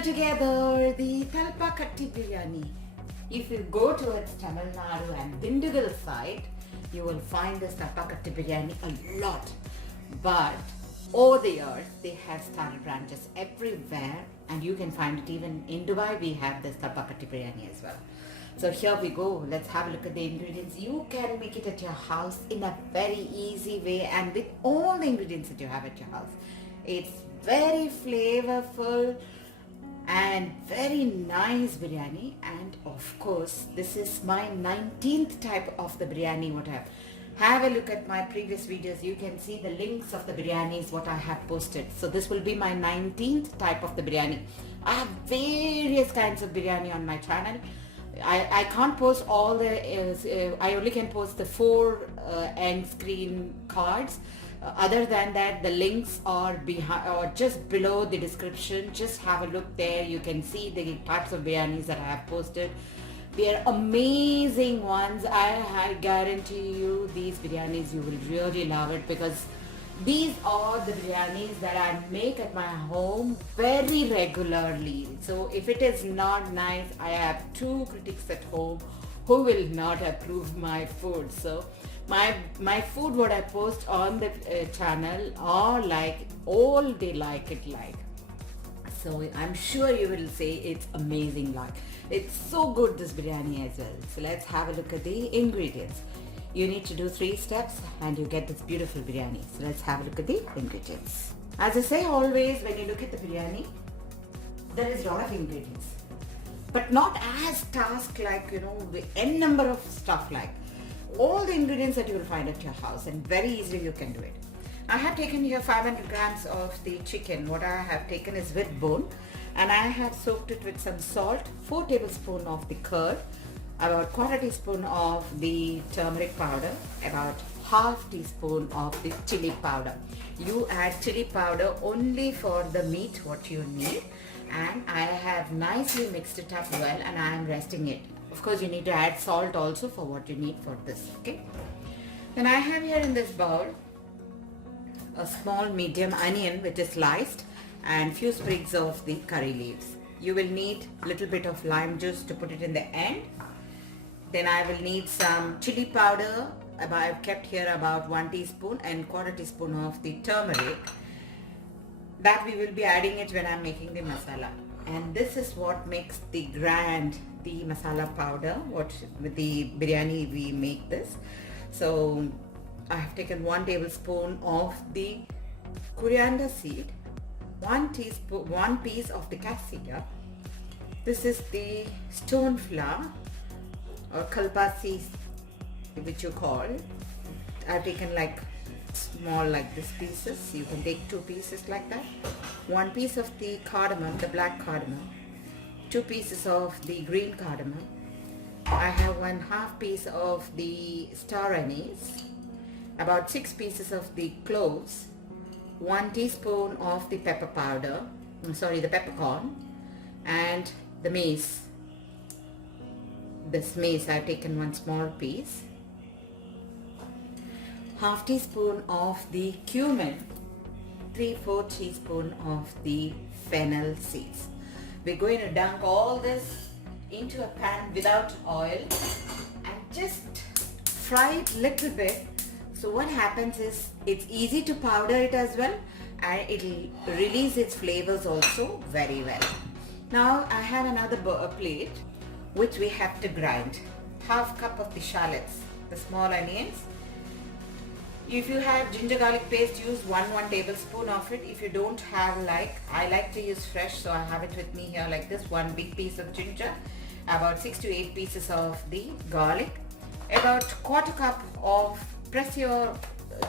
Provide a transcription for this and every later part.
do together the Thalpakatti Biryani. If you go towards Tamil Nadu and Dindigul side, you will find this Thalappakatti Biryani a lot. But over the years, they have started branches everywhere, and you can find it even in Dubai. We have this Thalappakatti Biryani as well. So here we go. Let's have a look at the ingredients. You can make it at your house in a very easy way and with all the ingredients that you have at your house. It's very flavorful and very nice biryani, and of course this is my 19th type of the biryani what I have a look at my previous videos. You can see the links of the biryanis what I have posted. So this will be my 19th type of the biryani. I have various kinds of biryani on my channel. I can't post all the I only can post the 4 end screen cards. Other than that, the links are behind or just below the description. Just have a look there. You can see the types of biryanis that I have posted. They are amazing ones. I guarantee you these biryanis you will really love it, because these are the biryanis that I make at my home very regularly. So if it is not nice, I have 2 critics at home who will not approve my food. So my food what I post on the channel are like all they like it like. So I'm sure you will say it's amazing, like it's so good, this biryani as well. So let's have a look at the ingredients. You need to do 3 steps and you get this beautiful biryani. So let's have a look at the ingredients. As I say always, when you look at the biryani, there is a lot of ingredients, but not as task like, the n number of stuff like. All the ingredients that you will find at your house, and very easily you can do it. I have taken here 500 grams of the chicken. What I have taken is with bone, and I have soaked it with some salt, 4 tablespoons of the curd, about 1/4 teaspoon of the turmeric powder, about 1/2 teaspoon of the chili powder. You add chili powder only for the meat what you need, and I have nicely mixed it up well, and I am resting it. Of course, you need to add salt also for what you need for this, okay? Then I have here in this bowl a small medium onion which is sliced and few sprigs of the curry leaves. You will need a little bit of lime juice to put it in the end. Then I will need some chili powder. I've kept here about 1 teaspoon and 1/4 teaspoon of the turmeric. That we will be adding it when I'm making the masala. And this is what makes the masala powder, what with the biryani we make this. So I have taken 1 tablespoon of the coriander seed, 1 piece of the cassia. This is the stone flour or kalpasi, which you call. I've taken like small like this pieces. You can take 2 pieces like that. 1 piece of the cardamom, the black cardamom, 2 pieces of the green cardamom. I have 1/2 piece of the star anise, about 6 pieces of the cloves, 1 teaspoon of the pepper powder, the peppercorn, and the mace. This mace I've taken 1 small piece, 1/2 teaspoon of the cumin, 3/4 teaspoon of the fennel seeds. We're going to dunk all this into a pan without oil and just fry it little bit. So what happens is it's easy to powder it as well, and it'll release its flavors also very well. Now I have another plate which we have to grind. 1/2 cup of the shallots, the small onions. If you have ginger garlic paste, use 1 tablespoon of it. If you don't have, I like to use fresh, so I have it with me here like this. 1 big piece of ginger, about 6 to 8 pieces of the garlic, about 1/4 cup of, press your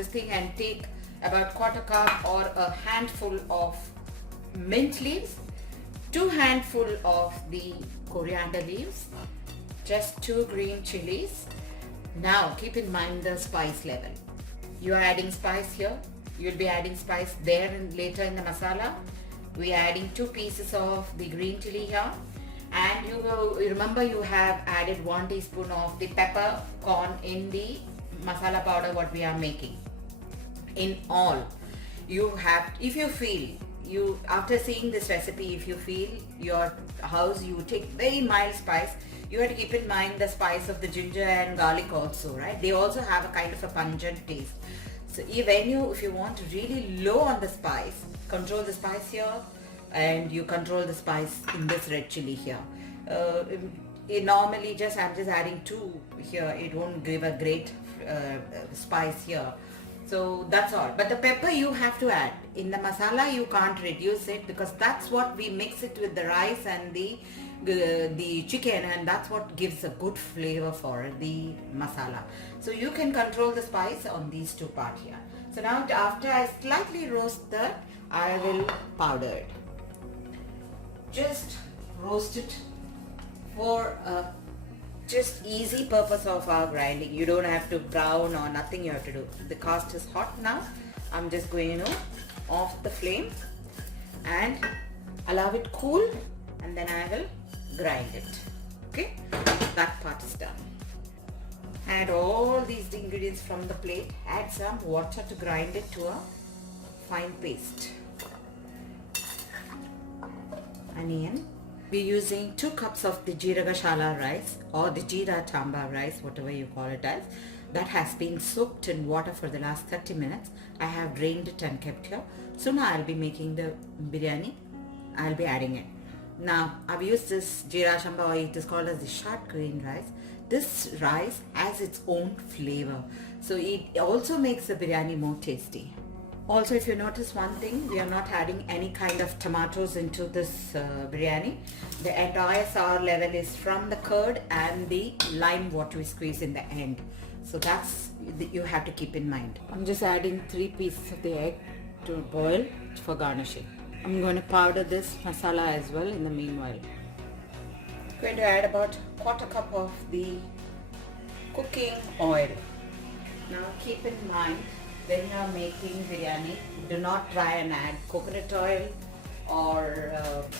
this thing and take about 1/4 cup or a handful of mint leaves, 2 handful of the coriander leaves, just 2 green chilies. Now keep in mind the spice level. You are adding spice here. You will be adding spice there and later in the masala. We are adding 2 pieces of the green chili here, and you remember you have added 1 teaspoon of the peppercorn in the masala powder what we are making. In all, you have, if you feel you after seeing this recipe, if you feel your house you take very mild spice, you have to keep in mind the spice of the ginger and garlic also, right? They also have a kind of a pungent taste. So if you want really low on the spice, control the spice here, and you control the spice in this red chili here. Normally I'm just adding 2 here. It won't give a great spice here. So that's all. But the pepper you have to add. In the masala you can't reduce it, because that's what we mix it with the rice and the chicken, and that's what gives a good flavor for the masala. So you can control the spice on these 2 parts here. So now after I slightly roast that, I will powder it. Just roast it for just easy purpose of our grinding. You don't have to brown or nothing you have to do. The cast is hot now. I'm just going to off the flame and allow it cool, and then I will grind it. Okay, that part is done. Add all these ingredients from the plate. Add some water to grind it to a fine paste. Onion. We're using 2 cups of the jeera gashala rice, or the jeera chamba rice, whatever you call it as. That has been soaked in water for the last 30 minutes. I have drained it and kept here. So now I'll be making the biryani. I'll be adding it. Now I've used this jeera chamba, or it is called as the short grain rice. This rice has its own flavor, so it also makes the biryani more tasty. Also, if you notice one thing, we are not adding any kind of tomatoes into this biryani. The entire sour level is from the curd and the lime what we squeeze in the end. So that's you have to keep in mind. I'm just adding 3 pieces of the egg to boil for garnishing. I'm going to powder this masala as well in the meanwhile. I'm going to add about 1/4 cup of the cooking oil. Now keep in mind, when you are making biryani, do not try and add coconut oil or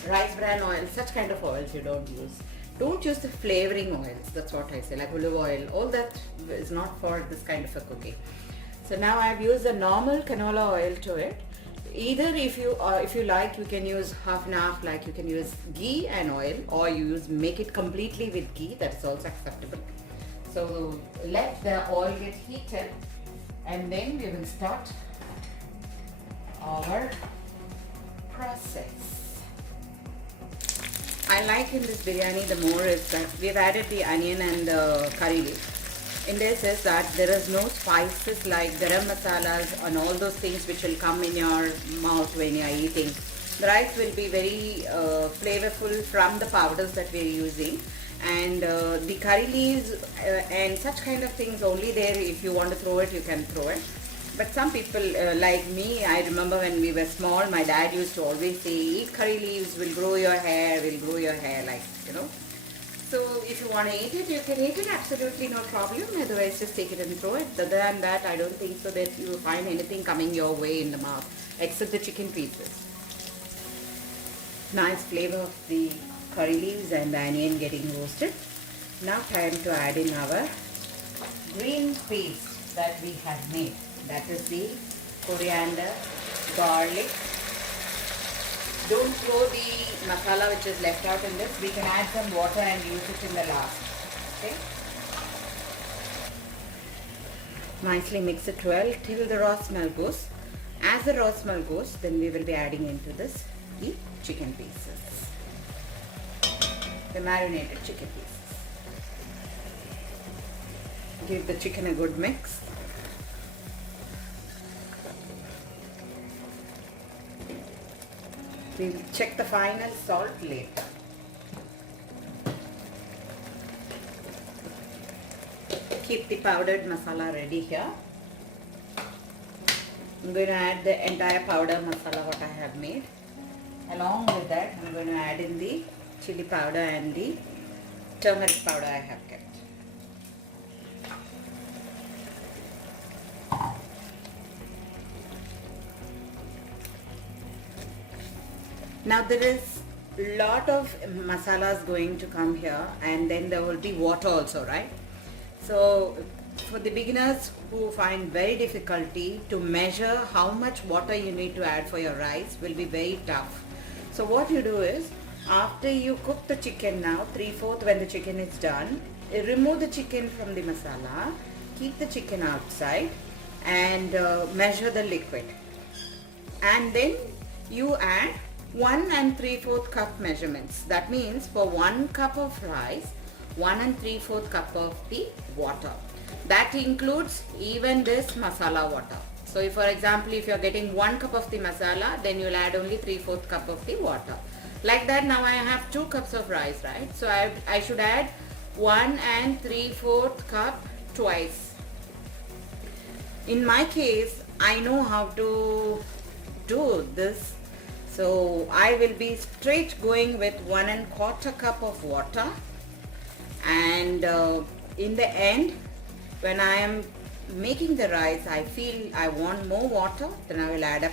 rice bran oil. Such kind of oils you don't use. Don't use the flavoring oils. That's what I say, like olive oil. All that is not for this kind of a cooking. So now I've used a normal canola oil to it. Either if you like, you can use half and half, like you can use ghee and oil, or you make it completely with ghee. That is also acceptable. So let the oil get heated, and then we will start our process. I like in this biryani the more is that we've added the onion and the curry leaf. In this is that there is no spices like garam masalas and all those things which will come in your mouth when you are eating. The rice will be very flavorful from the powders that we are using, and the curry leaves and such kind of things only there. If you want to throw it, you can throw it. But some people like me, I remember when we were small, my dad used to always say, eat curry leaves, will grow your hair, like, you know. So if you want to eat it, you can eat it, absolutely no problem. Otherwise, just take it and throw it. Other than that, I don't think so that you will find anything coming your way in the mouth, except the chicken pieces. Nice flavor of the curry leaves and the onion getting roasted. Now time to add in our green paste that we have made. That is the coriander, garlic. Don't throw the masala which is left out in this. We can add some water and use it in the last. Okay. Nicely mix it well till the raw smell goes. As the raw smell goes, then we will be adding into this the chicken pieces. The marinated chicken pieces. Give the chicken a good mix. We'll check the final salt later. Keep the powdered masala ready here. I'm going to add the entire powder masala what I have made. Along with that, I'm going to add in the chili powder and the turmeric powder I have kept. Now there is a lot of masalas going to come here, and then there will be water also, right? So For the beginners who find very difficulty to measure how much water you need to add for your rice will be very tough. So what you do is, after you cook the chicken now, 3/4 when the chicken is done, remove the chicken from the masala, keep the chicken outside and measure the liquid. And then you add 1 3/4 cup measurements. That means for 1 cup of rice, 1 3/4 cup of the water. That includes even this masala water. So if, for example, if you're getting 1 cup of the masala, then you'll add only 3/4 cup of the water. Like that, now I have 2 cups of rice, right? So I should add 1 3/4 cup twice. In my case, I know how to do this. So I will be straight going with 1 1/4 cup of water. And in the end, when I am making the rice, I feel I want more water, then I will add up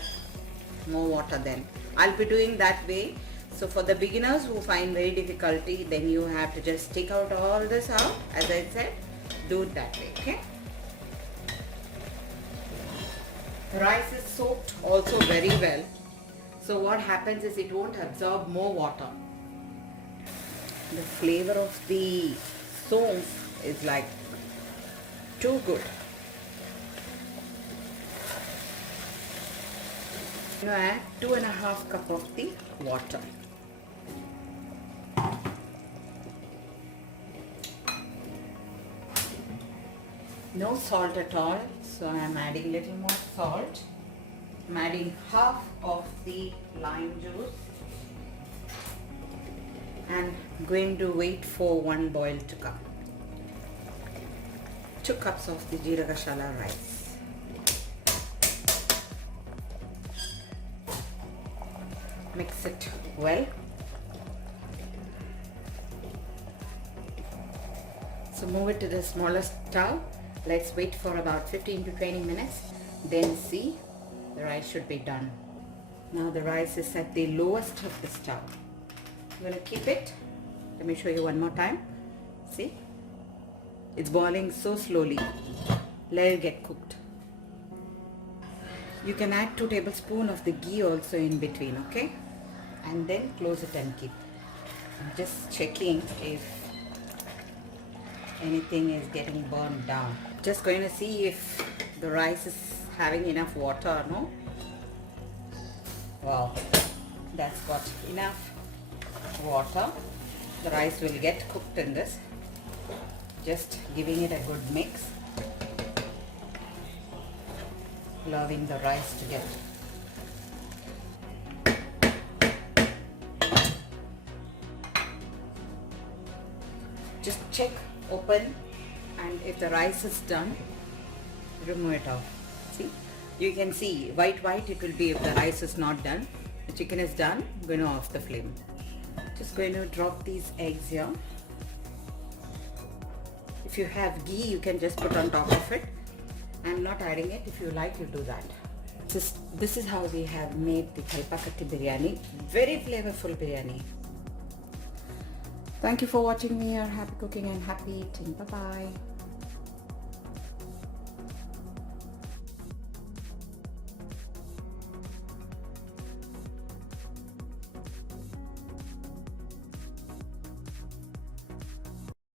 more water then. I'll be doing that way. So for the beginners who find very difficulty, then you have to just take out all this out. As I said, do it that way, okay? The rice is soaked also very well. So what happens is it won't absorb more water. The flavor of the sauce is like too good. Now add 2 1/2 cup of the water. No salt at all, so I am adding a little more salt. I am adding half of the lime juice and going to wait for 1 boil to come. 2 cups of the jeera masala rice. Mix it well. So move it to the smaller stove. Let's wait for about 15 to 20 minutes. Then see, the rice should be done. Now the rice is at the lowest of the stove. I'm going to keep it. Let me show you one more time. See? It's boiling so slowly. Let it get cooked. You can add 2 tablespoons of the ghee also in between, okay? And then close it and keep. I'm just checking if anything is getting burned down. Just going to see if the rice is having enough water or no. Wow, that's got enough water. The rice will get cooked in this. Just giving it a good mix. Allowing the rice to get just check, open, and if the rice is done, remove it off. See, you can see white it will be if the rice is not done. The chicken is done. I'm going to off the flame. Just going to drop these eggs here. If you have ghee, you can just put on top of it. I'm not adding it. If you like, you do that. This is how we have made the Thalpakatti biryani. Very flavorful biryani. Thank you for watching me. Happy cooking and happy eating. Bye bye.